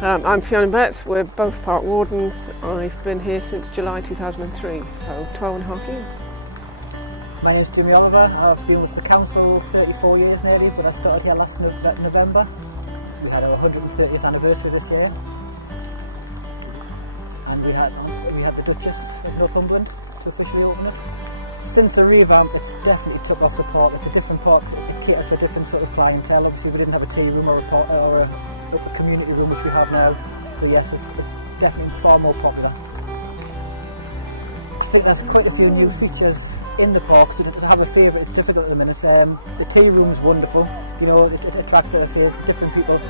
I'm Fiona Betts, we're both park wardens. I've been here since July 2003, so 12 and a half years. My name's Jimmy Oliver. I've been with the council 34 years nearly, but I started here last November. We had our 130th anniversary this year. And we had the Duchess of Northumberland to officially open it. Since the revamp, it's definitely took off the park. It's a different park, it caters for a different sort of clientele. Obviously we didn't have a tea room or a community room which we have now. So yes, it's definitely far more popular. I think there's quite a few new features in the park. So to have a favourite, it's difficult at the minute. The tea room's wonderful. You know, it attracts a few different people.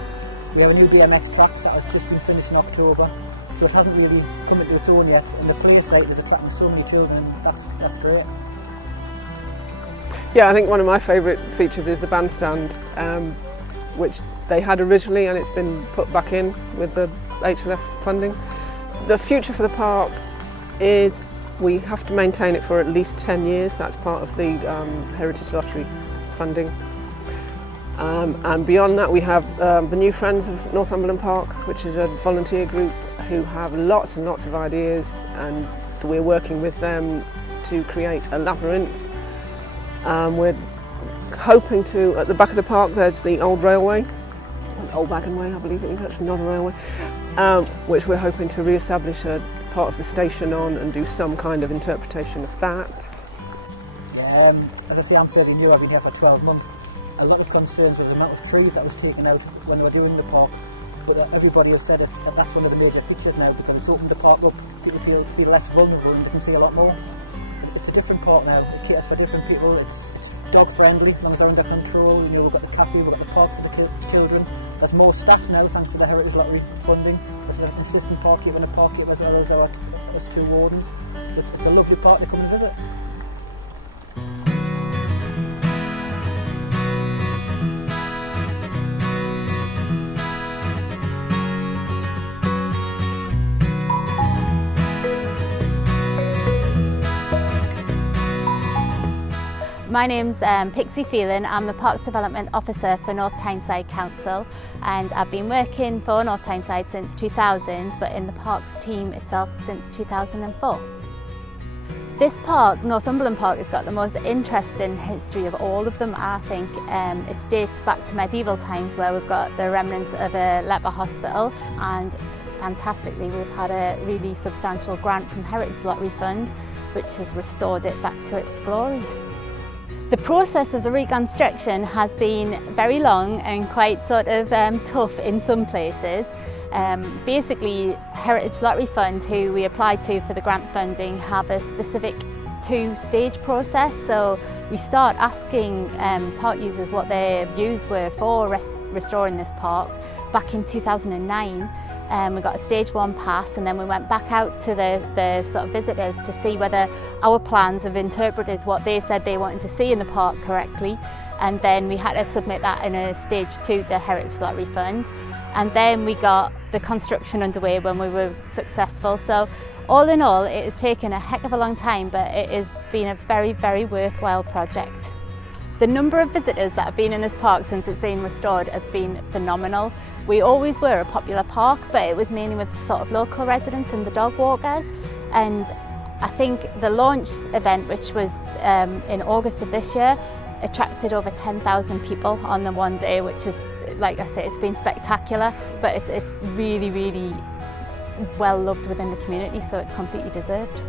We have a new BMX track that has just been finished in October. So it hasn't really come into its own yet, and the play site is attracting so many children, and that's great. Yeah, I think one of my favourite features is the bandstand, which they had originally, and it's been put back in with the HLF funding. The future for the park is we have to maintain it for at least 10 years. That's part of the Heritage Lottery funding. And beyond that we have the New Friends of Northumberland Park, which is a volunteer group who have lots and lots of ideas, and we're working with them to create a labyrinth. We're hoping to, at the back of the park there's the old railway, old wagonway I believe it is, actually not a railway, which we're hoping to re-establish a part of the station on and do some kind of interpretation of that. Yeah, as I say, I'm fairly new, I've been here for 12 months. A lot of concerns with the amount of trees that was taken out when they were doing the park, but everybody has said that's one of the major features now, because it's opened the park up, people feel less vulnerable and they can see a lot more. It's a different park now, it caters for different people, it's dog friendly as long as they're under control. You know, we've got the cafe, we've got the park for the children. There's more staff now thanks to the Heritage Lottery funding. There's an assistant park keeper and a park keeper as well as us two wardens. So it's a lovely park to come and visit. My name's Pixie Phelan. I'm the Parks Development Officer for North Tyneside Council, and I've been working for North Tyneside since 2000, but in the Parks team itself since 2004. This park, Northumberland Park, has got the most interesting history of all of them, I think. It dates back to medieval times, where we've got the remnants of a leper hospital, and fantastically we've had a really substantial grant from Heritage Lottery Fund which has restored it back to its glories. The process of the reconstruction has been very long and quite sort of tough in some places. Basically, Heritage Lottery Fund, who we applied to for the grant funding, have a specific two-stage process. So we start asking park users what their views were for restoring this park back in 2009. We got a stage 1 pass, and then we went back out to the sort of visitors to see whether our plans have interpreted what they said they wanted to see in the park correctly, and then we had to submit that in a stage 2 to Heritage Lottery Fund, and then we got the construction underway when we were successful. So all in all, it has taken a heck of a long time, but it has been a very, very worthwhile project. The number of visitors that have been in this park since it's been restored have been phenomenal. We always were a popular park, but it was mainly with sort of local residents and the dog walkers. And I think the launch event, which was in August of this year, attracted over 10,000 people on the one day, which is, like I say, it's been spectacular, but it's really, really well loved within the community, so it's completely deserved.